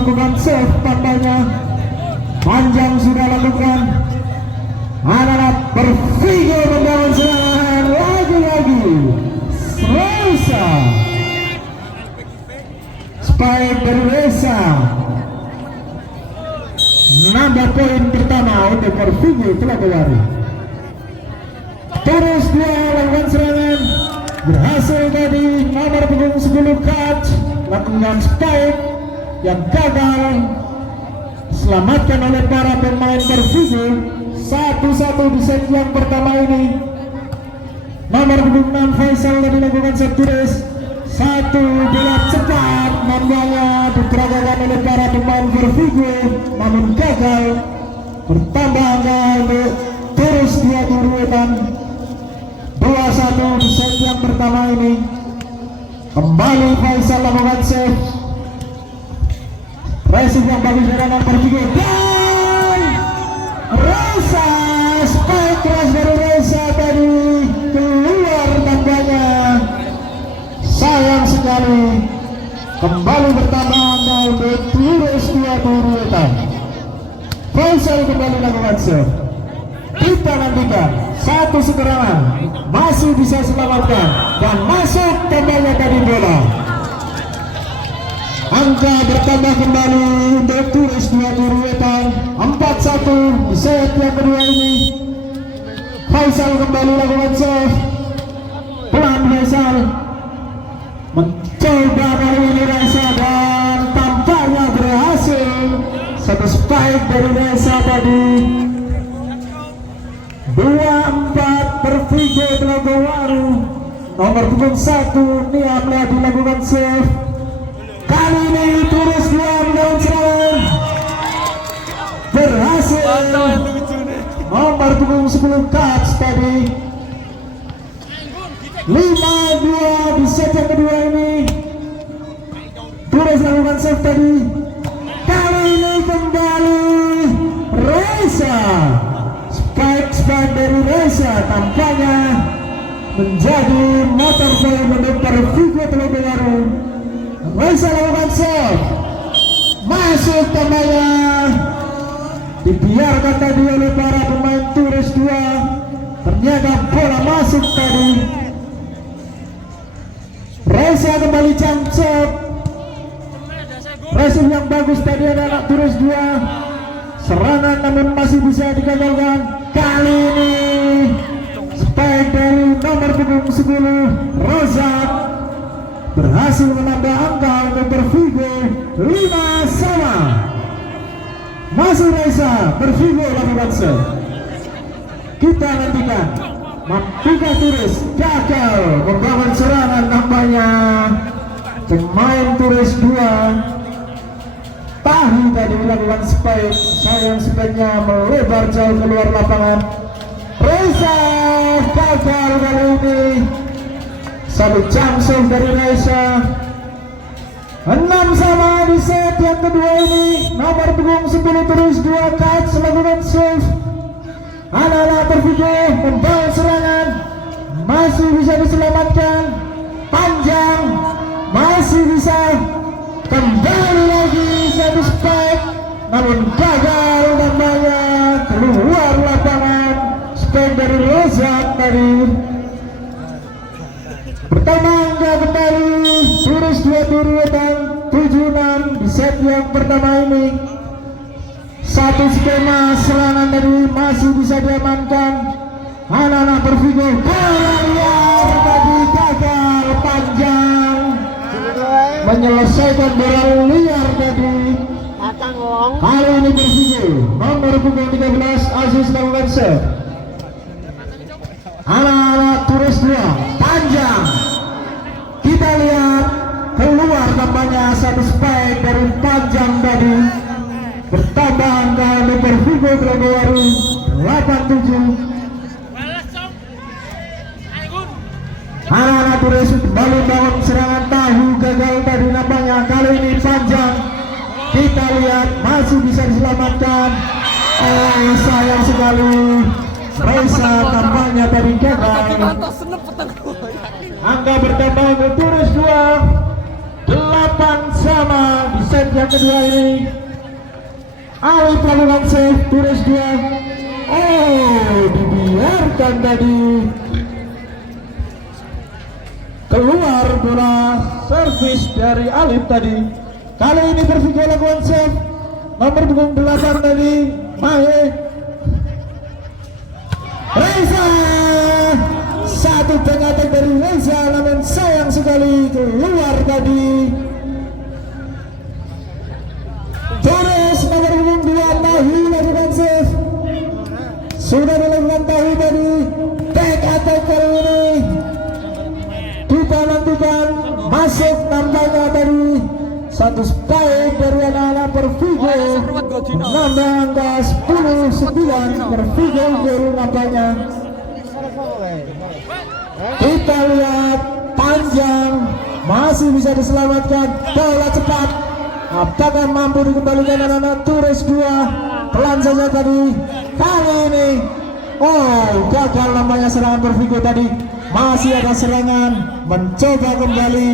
melakukan save tampaknya. Panjang sudah lakukan. Anak-anak berpikir membangun serangan lagi-lagi. Reza. Spike dari Reza. Nambah poin pertama untuk Perfigo Telagowari. Terus dia lakukan serangan. Berhasil tadi nomor punggung 10 Kat lakukan spike yang gagal. Selamatkan oleh para pemain Perfigo. 1-1 di set yang pertama ini. Nomor punggung 6 Faisal tadi lakukan satu race. Satu bola cepat nampaknya diperagakan oleh para pemain Perfigo, namun gagal. Bertambah angka untuk terus dia turutan 2-1 di set yang pertama ini. Kembali Faisal lakukan save. Racing yang bagus dari Perfigo dan Reza, spike keras dari Reza tadi keluar tampaknya. Sayang sekali. Kembali bertambah angka untuk Turus 2 turutan. Faisal kembali lakukan save. Kita nantikan satu serangan masih bisa selamatkan dan masuk tampaknya tadi bola. Angka bertambah kembali untuk Turus 2 turutan. 4-1 di set yang kedua ini. Faisal kembali lakukan save. Pelan Faisal mencoba kali ini Reza dan tampaknya berhasil. Satu spike dari Reza tadi. 2-4 Perfigo Telagowari. Nomor punggung 1 Niam Ladi dilakukan save. Kali ini Turus 2 melawan serangan. Berhasil. Nomor punggung 10 Kats tadi. 5-2 di set yang kedua ini. Turus lakukan save tadi. Kali ini kembali Reza. Spike dari Reza tampaknya menjadi motor poin untuk Perfigo Telagowari. Reza lakukan save. Masuk tampaknya. Dibiarkan tadi oleh para pemain Turus 2. Ternyata bola masuk tadi. Reza kembali jangcep. Racing yang bagus tadi adalah Turus 2. Serangan namun masih bisa digagalkan. Kali ini spike dari nomor punggung 10 Rozak berhasil menambah angka untuk Perfigo. 5-sama. Masih Reza. Perfigo lakukan save. Kita nantikan mampukah Turus gagal membangun serangan nampaknya. Pemain Turus 2 Tahi tadi melakukan spike. Sayang spike-nya melebar jauh keluar lapangan. Reza gagal kali ini. Satu jump save dari Reza. 6-sama di set yang kedua ini. Nomor punggung 10 Turus 2 Kats melakukan save. Anak-anak Perfigo membangun serangan. Masih bisa diselamatkan. Panjang. Masih bisa. Kembali lagi satu spike. Namun gagal nampaknya. Keluar lapangan. Spike dari Rozak tadi. Pertama angka kembali. Turus 2 turutan. 7-6 di set yang pertama ini. Satu skema serangan tadi masih bisa diamankan. Anak-anak Perfigo bola liar tadi gagal panjang. Menyelesaikan bola liar tadi. Kali ini Perfigo nomor punggung 13 Aziz lakukan save. Anak-anak Turus 2 panjang. Kita lihat keluar tampaknya satu spike dari panjang tadi. Bertambah angka untuk Perfigo Telagowari 8-7. Anak-anak Turus kembali bangun serangan. Tahu gagal tadi nampaknya. Kali ini panjang. Kita lihat masih bisa diselamatkan. Oh sayang sekali. Reza tampaknya tadi gagal. Angka bertambah untuk Turus 2. 8-sama di set set yang kedua ini. Alif melakukan save, Tures 2. Oh, dibiarkan tadi. Keluar bola servis dari Alif tadi. Kali ini Pervigo lakukan save. Nomor punggung 8 tadi, Mahe. Reza, satu pengatak dari Reza, namun sayang sekali keluar tadi. Torres nomor punggung 2 Tahi lakukan save. Sudah dilakukan Tahi tadi. Back attack kali ini. Kita nantikan masuk nampaknya tadi. Satu spike dari anak-anak Pervigo. Nambah angka 10-9 Pervigo baru nampaknya. Kita lihat panjang, masih bisa diselamatkan. Bola cepat, apakah mampu dikembalikan anak-anak Tures 2? Pelan saja tadi. Kali ini, oh gagal namanya serangan Pervigo tadi. Masih ada serangan, mencoba kembali,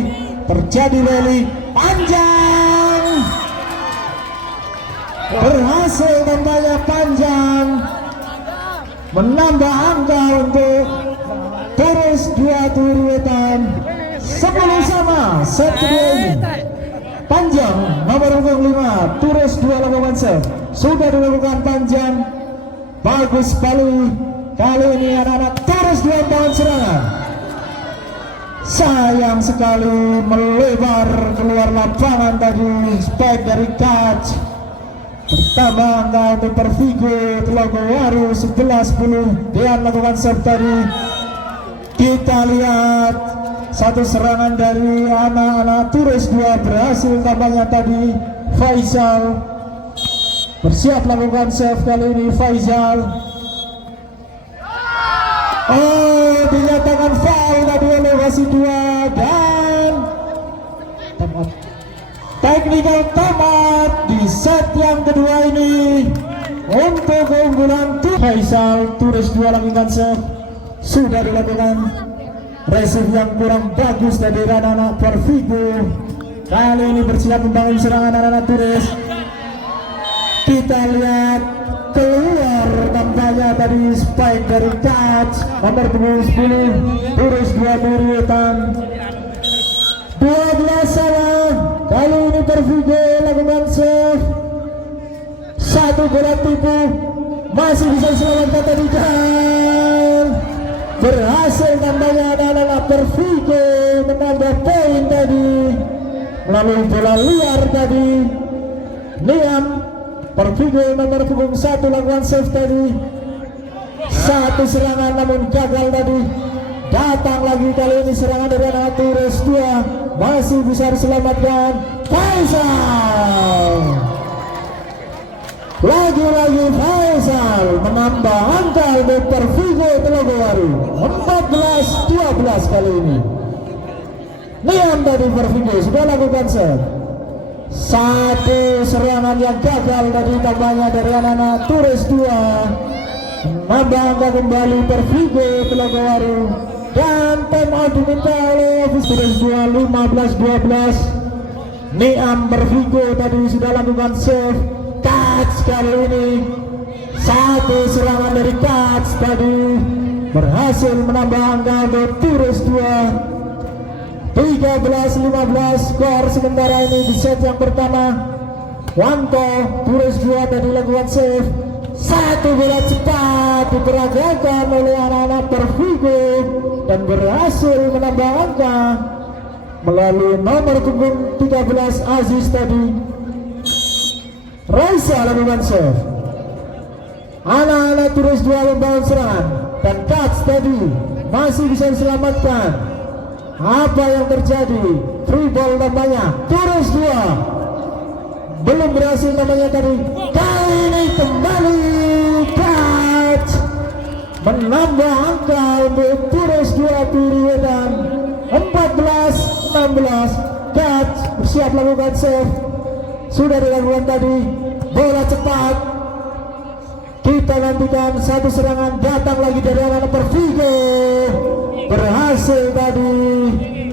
terjadi rally panjang, berhasil tampaknya panjang, menambah angka untuk Tures 2 Turiwetan. 10 sama set kedua ini. Panjang nomor punggung 5 Tures 2 lakukan save. Sudah dilakukan panjang, bagus sekali. Kali ini anak-anak Tures 2 tahun serangan. Sayang sekali melebar keluar lapangan tadi. Spike dari Catch. Pertama angka untuk Pervigo Telogo Waru 11-10. Dia melakukan save tadi. Kita lihat satu serangan dari anak-anak Tures 2 berhasil tampaknya tadi. Faisal bersiap melakukan save kali ini. Faisal, oh dinyatakan foul tadi oleh wasit 2 dan technical tamat di set yang kedua ini untuk keunggulan Faisal. Tures 2 lakukan save. Sudah dilakukan receive yang kurang bagus dari anak-anak Pervigo. Kali ini bersiap membangun serangan anak-anak Tures. Kita lihat keluar tampaknya tadi spike dari Catch nomor 10 Tures 2 Turiwetan. 12 sama. Kali ini Pervigo lakukan save. Satu bola tipu, masih bisa diselamatkan tadi kan. Berhasil tampaknya anak-anak Pervigo menambah poin tadi melalui bola liar tadi. Niam Pervigo nomor punggung 1 lakukan save tadi. Satu serangan namun gagal tadi. Datang lagi kali ini serangan dari anak Tures 2, masih bisa diselamatkan. Faisal, lagi-lagi Faisal menambah angka untuk Pervigo Telogo Waru 14-12 kali ini. Niam dari Pervigo sudah lakukan save. Satu serangan yang gagal tadi tampaknya dari anak-anak Tures 2. Menambah angka kembali Pervigo Telogo Waru. Dan time out diminta oleh Tures 2 15-12. Niam Pervigo tadi sudah lakukan save. Catch kali ini. Satu serangan dari Catch tadi berhasil menambah angka untuk Tures 2. 13-15 skor sementara ini di set yang pertama. Wanto Tures 2 tadi lakukan save. Satu bola cepat diperagakan oleh anak-anak Pervigo dan berhasil menambah angka melalui nomor punggung 13 Aziz tadi. Raisa lakukan save. Anak-anak Tures 2 membangun serangan dan Catch tadi masih bisa diselamatkan. Apa yang terjadi? Free ball namanya. Tures 2 belum berhasil namanya tadi. Kali ini kembali Catch menambah angka untuk Tures 2 Turiwetan 14-16. Catch bersiap lakukan save. Sudah dilakukan tadi. Bola cepat. Kita nantikan satu serangan datang lagi dari anak Pervigo. Berhasil tadi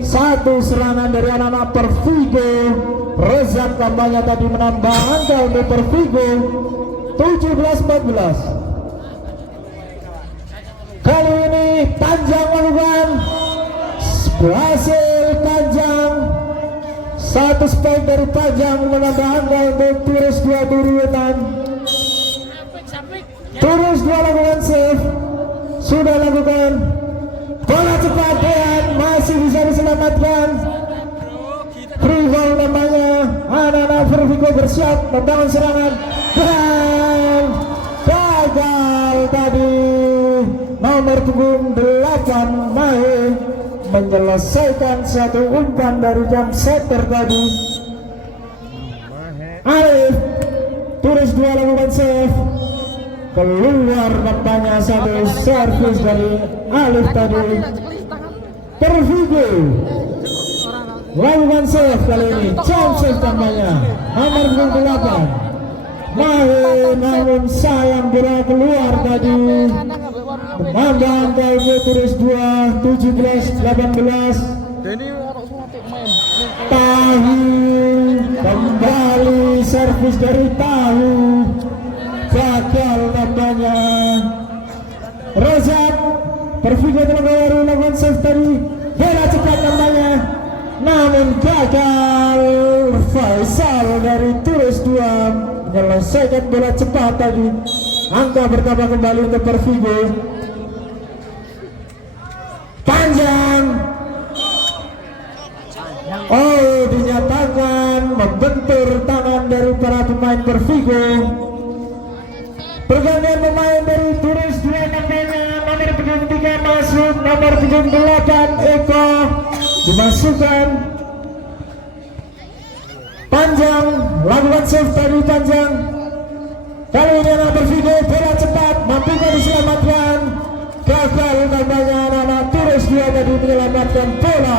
satu serangan dari anak-anak Pervigo Rezak kampanye tadi menambah angka untuk Pervigo 17-14. Kali ini Panjang melakukan berhasil. Panjang satu spike dari Panjang menambah angka untuk Turus 2 Turutan. Turus 2 lakukan save, sudah lakukan bola cepat dan masih bisa diselamatkan. Free ball namanya, anak-anak Pervigo bersiap membangun serangan dan gagal tadi. Nomor punggung 8 Mahe menyelesaikan satu umpan dari jam setter tadi. Alif Turus 2 lakukan save, keluar nampaknya satu servis dari Alif tadi. Pervigo lakukan save kali ini, jam save tambahnya nomor punggung 8 Mahe, namun sayang bola keluar tadi. Memandang ke Turus 2 17-18. Tahu kembali servis dari Tahu, gagal nampaknya. Rozak Pervigo Telanggawari lakukan save tadi, bola cepat nampaknya namun gagal. Faisal dari Turus 2 menyelesaikan bola cepat tadi. Angka bertambah kembali untuk Pervigo. Panjang, oh dinyatakan membentur tangan dari para pemain Pervigo. Pergantian pemain dari Turus 2 nampaknya nomor punggung 3 masuk, nomor punggung 8 Eko dimasukkan. Panjang lakukan save tadi. Panjang kali ini anak Pervigo, bola cepat mampukah diselamatkan, gagal nampaknya. Anak Turus 2 tadi menyelamatkan bola.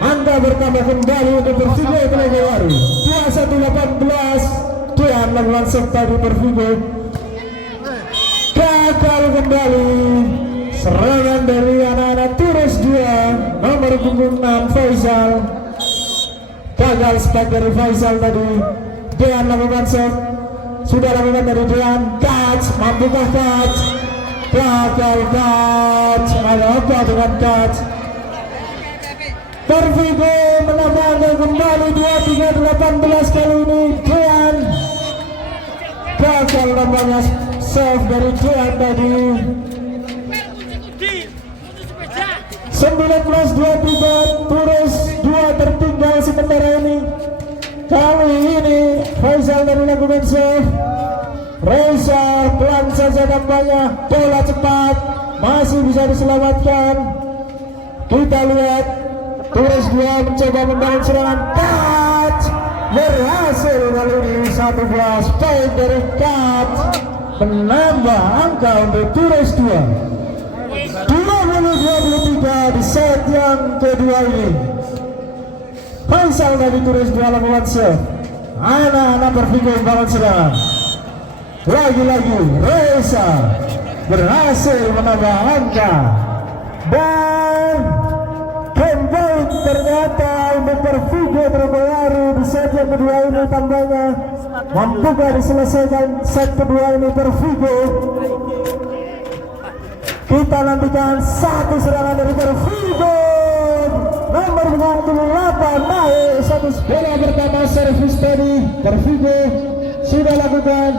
Angka bertambah kembali untuk Pervigo Telanggawari 21-18. Dia melakukan save tadi Pervigo, gagal kembali. Serangan dari anak-anak Turus 2 nomor punggung 6 Faisal, gagal spike dari Faisal tadi. Dean lakukan save, sudah lakukan dari Dean. Catch, mampukah catch? Gagal catch. Ada apa dengan catch? Pervigo menambahkan kembali 23-18 kali ini. Dean gagal nampaknya save dari Dean tadi. 19-23 Turus 2 tertinggal sementara ini. Kali ini Faisal dari lakukan save. Reza pelan saja nampaknya, bola cepat masih bisa diselamatkan. Kita lihat Turus 2 mencoba membangun serangan. Catch berhasil kali ini. 11 poin dari catch menambah angka untuk Turus 2 20-23 di set yang kedua ini. Faisal dari Turus 2 lakukan save. Anak-anak Pervigo membangun serangan. Lagi-lagi Reza berhasil menambah angka. Dan game point ternyata untuk Pervigo Telanggawari di set yang kedua ini tambahnya. Mampukah diselesaikan set kedua ini Pervigo? Kita nantikan satu serangan dari Pervigo. Nomor punggung 8 naik satu bola pertama servis tadi. Pervigo sudah lakukan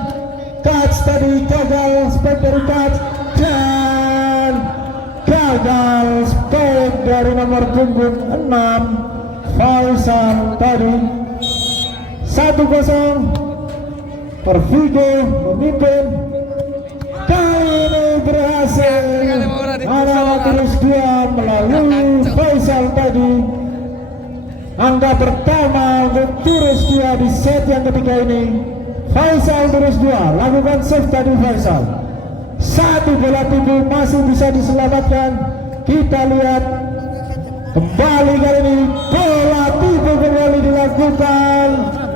catch tadi, gagal spike dari catch dan gagal spike dari nomor punggung 6 Faisal tadi. 1-0 Pervigo memimpin. Kali ini berhasil anak Turus 2 melalui Faisal tadi. Angka pertama untuk Turus 2 di set yang ketiga ini. Faisal Turus 2 lakukan save tadi Faisal. Satu bola tipu masih bisa diselamatkan. Kita lihat kembali kali ini bola tipu kembali dilakukan.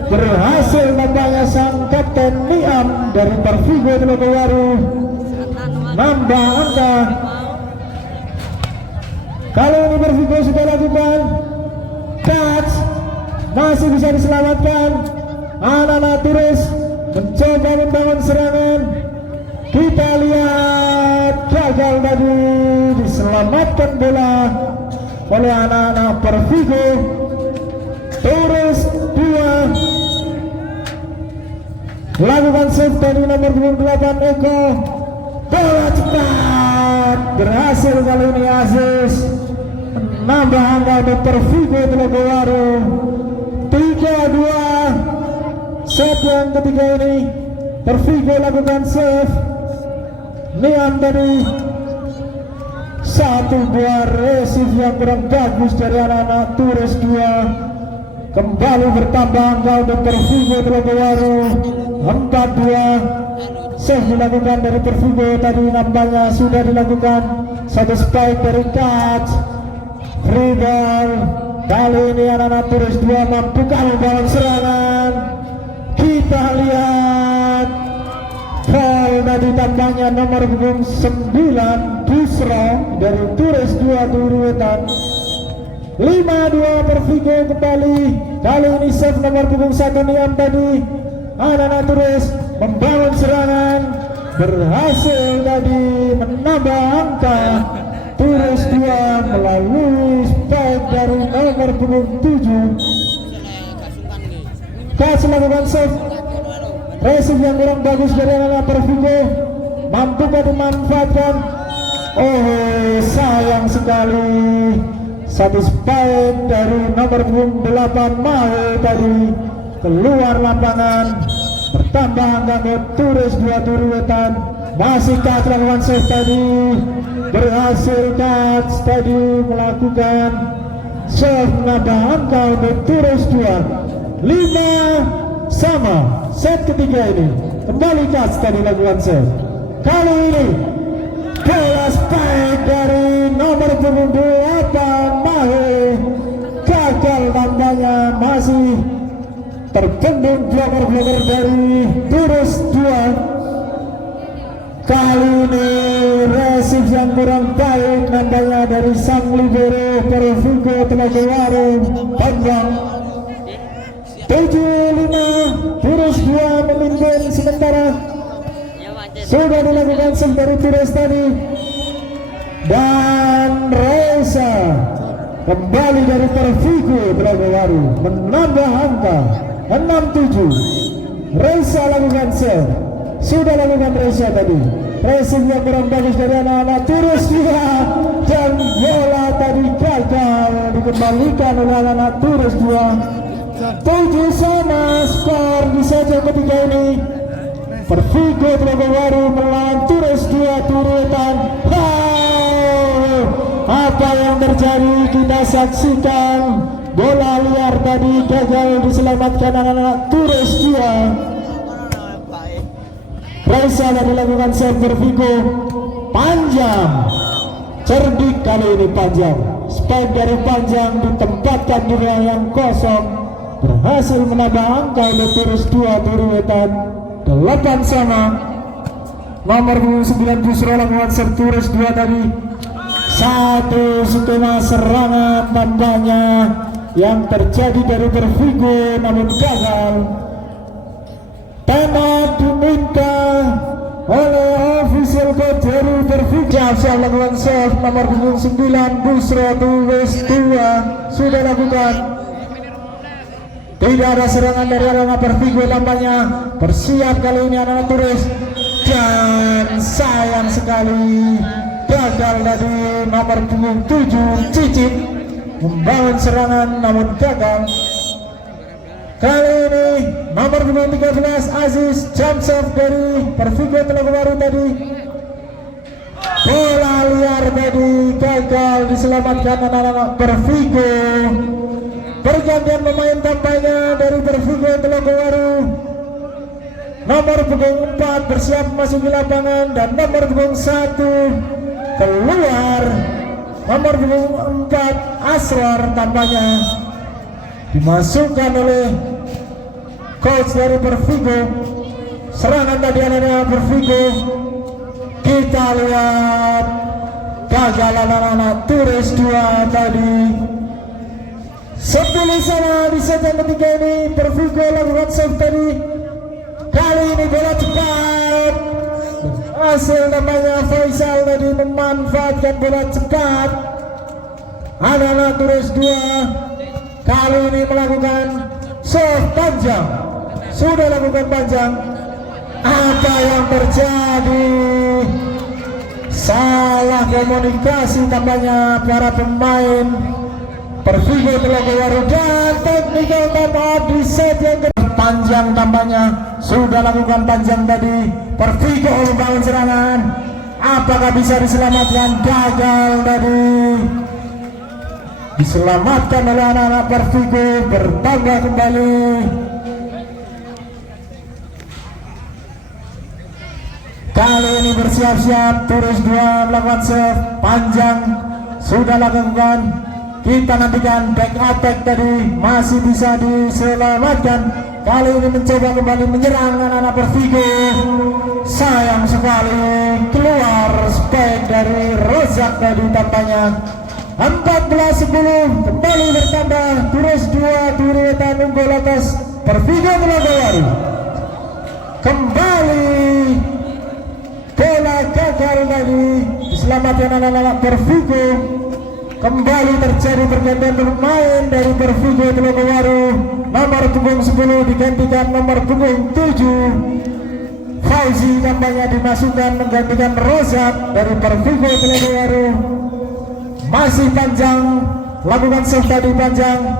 Berhasil nampaknya sang kapten Niam dari Pervigo Telanggawari nambah angka. Kali ini Pervigo sudah lakukan catch masih bisa diselamatkan. Anak-anak Turis mencoba membangun serangan. Kita lihat gagal tadi, diselamatkan bola oleh anak-anak Pervigo. Turis 2 lakukan save dari nomor 28 Eko. Bola cepat berhasil kali ini Aziz menambah angka untuk Pervigo Telogowaru 3-2. Save yang ketiga ini Pervigo lakukan save. Nian tadi satu buah resif yang kurang bagus dari anak-anak Turis 2. Kembali bertambah angka untuk Pervigo Telogowaru 4-2. Save dilakukan dari Pervigo tadi, nampaknya sudah dilakukan satu spike dari Kats. Free ball. Kali ini anak-anak Turis 2 mampu membangun serangan. Kita lihat foul tadi, tampaknya nomor punggung 9 Busro dari Turis 2 Turuwetan. 5-2 Pervigo kembali. Kali ini save nomor punggung 1 Niam tadi. Anak-anak Turis membangun serangan, berhasil tadi menambah angka. Turis 2 melalui spike dari nomor punggung 7. Kats melakukan save. Resif yang kurang bagus dari anak-anak Pervigo, mampukah dimanfaatkan? Oh, sayang sekali. Satu spike dari nomor punggung 8 Mahal tadi keluar lapangan. Bertambah angka Turis 2 Turuwetan. Masih Kats lakukan save tadi. Berhasil Kats tadi melakukan save, menambah angka untuk Turis 2. 5 sama. Set ketiga ini kembali Kats tadi lakukan save. Kali ini bola spike dari nomor punggung 8 Mahe gagal, tandanya masih terbendung bloker-bloker dari Turis 2. Kali ini resif yang kurang baik nampaknya dari sang libero Pervigo Telogowaru Panggang. 7-5 Turis 2 memimpin sementara. Sudah dilakukan save dari Turis tadi, dan Reza kembali dari Pervigo Telogowaru menambah angka 6-7. Reza lakukan save. Sudah lakukan Reza tadi. Resif yang kurang bagus dari anak-anak Turis 2, dan bola tadi gagal dikembalikan oleh anak-anak Turis 2. 7 sama skor di set yang ketiga ini. Pervigo Telogowaru melawan Turis 2 Turuwetan. Apa yang terjadi kita saksikan. Bola liar tadi gagal diselamatkan anak-anak Turis 2. Reza tadi lakukan save Pervigo panjang, cerdik kali ini panjang. Spike dari panjang ditempatkan di ruang yang kosong, berhasil menambah angka untuk Turis 2 Turuwetan 8 sama. Nomor 9 Busro lakukan save Turis 2 tadi. Satu skema serangan tandanya yang terjadi dari Pervigo namun gagal. Tanda diminta oleh official coach dari Pervigo. Saya lakukan save nomor 9 Busro Turis 2 sudah lakukan. Tidak ada serangan dari anak Pervigo tampaknya. Bersiap kali ini anak Turis, dan sayang sekali gagal dari nomor punggung 7 Cicit membangun serangan namun gagal. Kali ini nomor punggung 13 Aziz jump serve dari Pervigo Telogowaru tadi. Bola liar tadi gagal diselamatkan anak-anak Pervigo. Pergantian pemain tampaknya dari Pervigo Telogowaru. Nomor punggung 4 bersiap memasuki lapangan, dan nomor punggung 1 keluar. Nomor punggung 4 Asrar tampaknya dimasukkan oleh coach dari Pervigo. Serangan tadi anak-anak Pervigo. Kita lihat gagal anak-anak Turis 2 tadi. 10 sama di set yang ketiga ini. Pervigo lakukan save tadi. Kali ini bola cepat. Hasil namanya Faisal tadi memanfaatkan bola cepat. Adalah Turis 2. Kali ini melakukan save panjang. Sudah lakukan panjang. Apa yang terjadi? Salah komunikasi tampaknya para pemain Pervigo Telogowaru dan technical time out di set yang panjang tampaknya. Sudah lakukan panjang tadi. Pervigo membangun serangan. Apakah bisa diselamatkan? Gagal tadi. Diselamatkan oleh anak-anak Pervigo. Bertambah kembali. Kali ini bersiap-siap. Turis 2 melakukan save panjang. Sudah lakukan. Kita nantikan back attack tadi masih bisa diselamatkan. Kali ini mencoba kembali menyerang anak-anak Pervigo. Sayang sekali keluar spek dari Rozak tadi tampaknya. 14-10 kembali bertambah. Turis 2 Turiwetan unggul atas Pervigo Telogowaru. Kembali bola gagal tadi diselamatkan anak-anak Pervigo. Kembali terjadi pergantian pemain dari Pervigo Telogowaru. Nomor punggung 10 digantikan nomor punggung 7. Fauzi tampaknya dimasukkan menggantikan Rozak dari Pervigo Telogowaru. Masih panjang, lakukan save tadi panjang.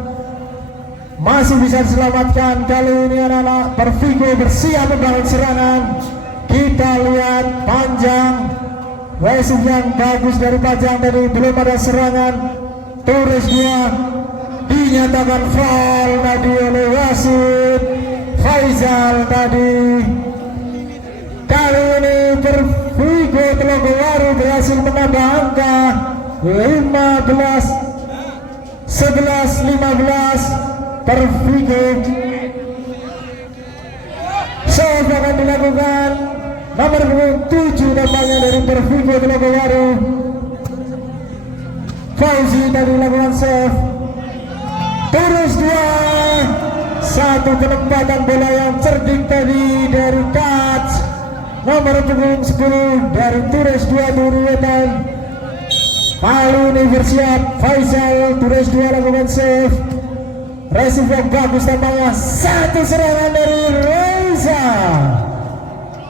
Masih bisa diselamatkan. Kali ini anak-anak Pervigo bersiap membangun serangan. Kita lihat panjang. Wasit yang bagus dari panjang tadi, belum ada serangan. Turis 2 dinyatakan foul tadi oleh wasit Faisal tadi. Kali ini Pervigo Telogowaru berhasil menambah angka 11-15 Pervigo. Save akan dilakukan. Nomor 7 tampaknya dari Pervigo Telogowaru. Fauzi tadi lakukan save. Terus 2. Satu penempatan bola yang cerdik tadi dari Kats. Nomor punggung 10 dari Turis 2 Turiwetan. Kali ini bersiap Faisal. Turis 2 lakukan save. Receive yang bagus tampaknya. Satu serangan dari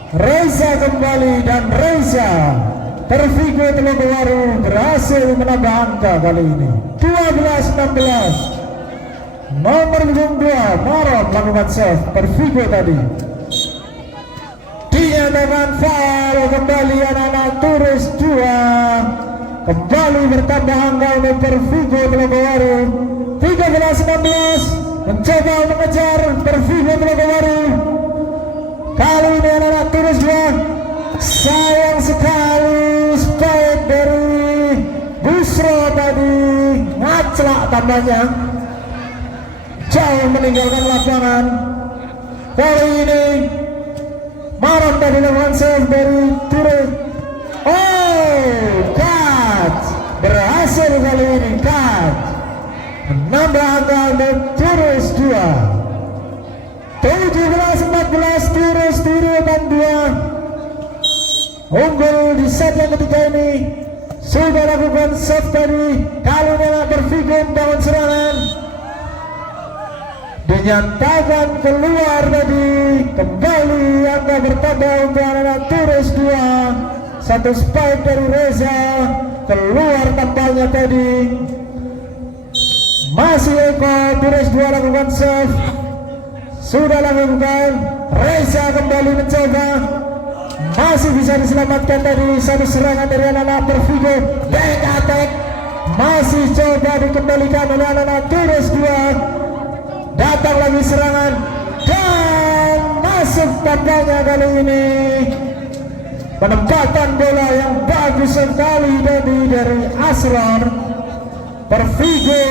Reza kembali dan Reza Pervigo Telogowaru berhasil menambah angka kali ini 12-16. Nomor 2 Maron melakukan save Pervigo tadi. Dinyatakan foul kembali anak-anak Turis 2. Kembali bertambah angka oleh Pervigo Telogowaru 13-16. Mencoba mengejar Pervigo Telogowaru. Kali ini anak-anak Turis 2. Sayang sekali spike dari Busro tadi ngaclak tampaknya, jauh meninggalkan lapangan. Kali ini Maron tadi lakukan save dari Turis. Kat berhasil kali ini. Kat menambah angka dan Turis 2. 17-14 Turis Turiwetan 2 unggul di set yang ketiga ini. Sudah lakukan save tadi. Kali ini anak Pervigo membangun serangan. Dinyatakan keluar tadi. Kembali angka bertambah untuk anak Turis 2. Satu spike dari Reza keluar tampaknya tadi. Masih Eko. Turis 2 lakukan save. Sudah lakukan. Reza kembali mencoba. Masih bisa diselamatkan dari satu serangan dari anak-anak Pervigo. Back attack masih coba dikembalikan oleh anak-anak Turis 2. Datang lagi serangan dan masuk tampaknya kali ini. Penempatan bola yang bagus sekali dari Asrar. Pervigo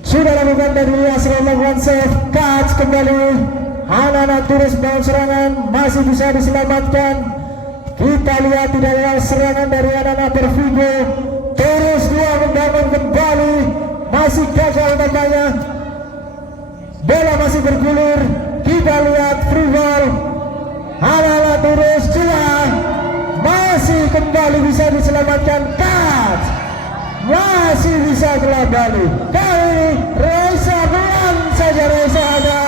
sudah lakukan dari Asrar melakukan save. Catch kembali. Anak-anak Turis membangun serangan masih bisa diselamatkan. Kita lihat tidak ada serangan dari anak-anak Pervigo. Turis 2 membangun kembali, masih gagal tampaknya. Bola masih bergulir, kita lihat free ball. Hala terus celah, masih kembali bisa diselamatkan. Cut, masih bisa kembali. Kali ini Reza pelan saja, Reza ada.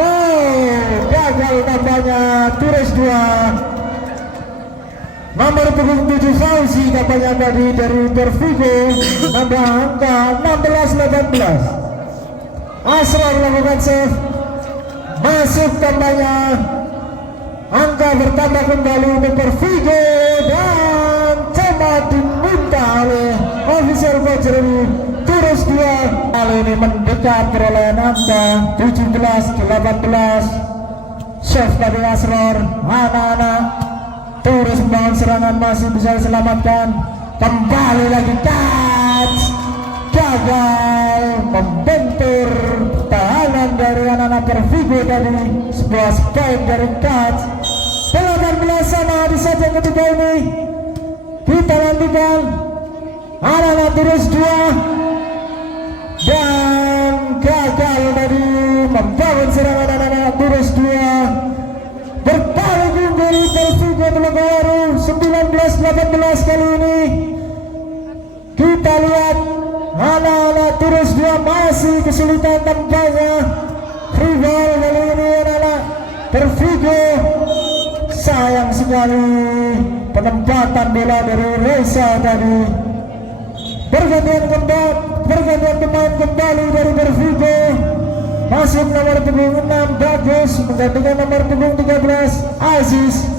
Oh, gagal tampaknya. Tures 2. Nomor punggung 7 Fauzi tampaknya tadi dari Pervigo, nambah angka 16-18. Asrar melakukan save, masuk tampaknya. Angka bertambah kembali untuk Pervigo dan coba diminta oleh official coach ini. Tures 2 kali ini mendekat perolehan angka 17-18. Save dari Asrar, anak-anak. Terus membangun serangan, masih bisa diselamatkan. Kembali lagi touch, gagal membentur tahanan dari anak-anak Pervigo tadi. Sebuah spike dari touch. 18 sama di set yang ketiga ini. Kita nantikan anak-anak terus 2 dan gagal tadi membangun serangan anak-anak terus 2. Berpaling unggul Pervigo Telogowaru 19-18 kali ini. Kita lihat anak-anak Tures 2 masih kesulitan tampaknya. Free ball kali ini anak-anak Pervigo. Sayang sekali penempatan bola dari Reza tadi. Pergantian pemain kembali dari Pervigo. Masuk nomor punggung 6 Bagus menggantikan nomor punggung 13 Aziz.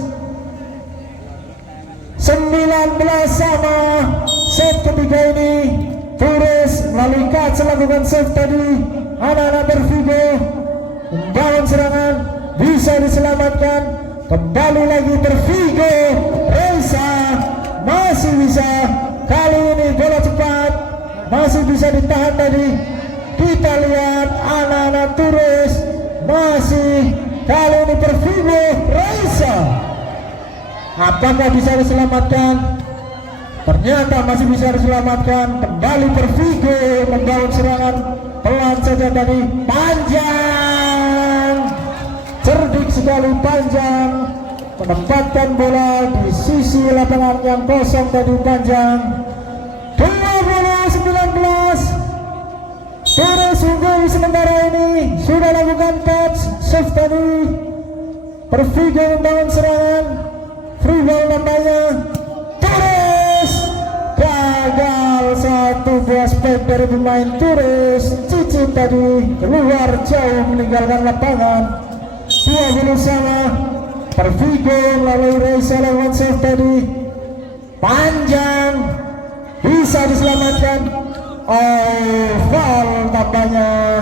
19 sama. Set ketiga ini Tures melalui Kac melakukan save tadi. Anak-anak Pervigo membangun serangan, bisa diselamatkan. Kembali lagi Pervigo. Reza masih bisa. Kali ini bola cepat, masih bisa ditahan tadi. Kita lihat anak-anak Tures masih. Kali ini Pervigo. Reza, apakah bisa diselamatkan? Ternyata masih bisa diselamatkan. Kembali Pervigo membangun serangan, pelan saja tadi. Panjang, cerdik sekali Panjang menempatkan bola di sisi lapangan yang kosong tadi. Panjang 20-19. Tures unggul sementara ini, sudah lakukan touch save tadi. Pervigo membangun serangan, free ball nampaknya. Tures gagal, satu buah spike dari pemain Tures. Cicit tadi keluar jauh meninggalkan lapangan. 20 sama. Pervigo melalui Reza lakukan save tadi. Panjang, bisa diselamatkan. Oh, foul tampaknya.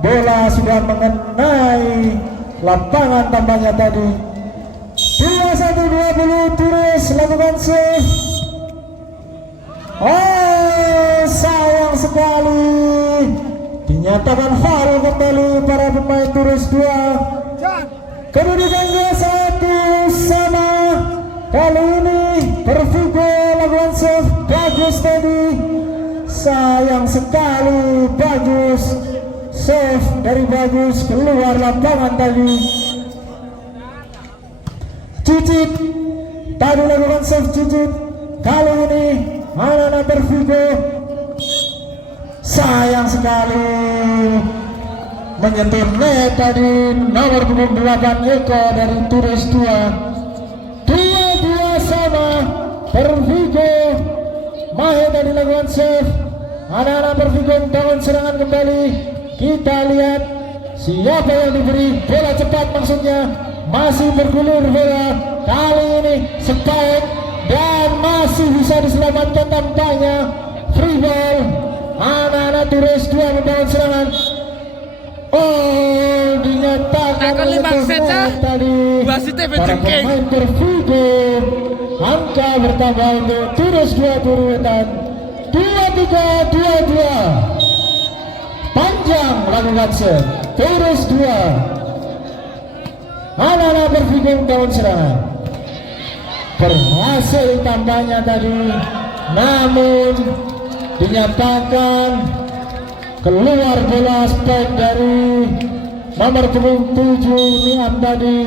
Bola sudah mengenai lapangan tampaknya tadi. 21-20 Tures lakukan save. Oh, sayang sekali. Dinyatakan foul kembali para pemain Tures 2. Kedudukan 2-1 sama. Kali ini Pervigo lakukan save. Bagus tadi. Sayang sekali, Bagus save dari Bagus, keluar lapangan tadi. Cicit tadi lakukan save Cicit. Kali ini anak-anak Pervigo. Sayang sekali menyentuh net tadi nomor punggung 8 Eko dari Tures 2. 2-2 sama. Pervigo Mahir tadi lakukan save. Anak-anak Pervigo membangun serangan kembali. Kita lihat siapa yang diberi bola cepat, maksudnya masih bergulir bola. Kali ini spike dan masih bisa diselamatkan tampaknya. Free ball. Anak-anak Tures 2 membangun serangan. Oh, dinyatakan oleh tadi para pemain Pervigo. Angka bertambah untuk Tures 2 Turutan. 23-22. Panjang lakukan save. Tures 2. Anak-anak Pervigo membangun serangan. Berhasil tampaknya tadi, namun dinyatakan keluar bola spike dari nomor punggung 7 Niam tadi,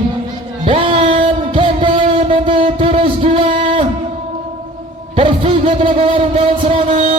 dan kembali untuk terus 2 Persija telah keluar dalam serangan.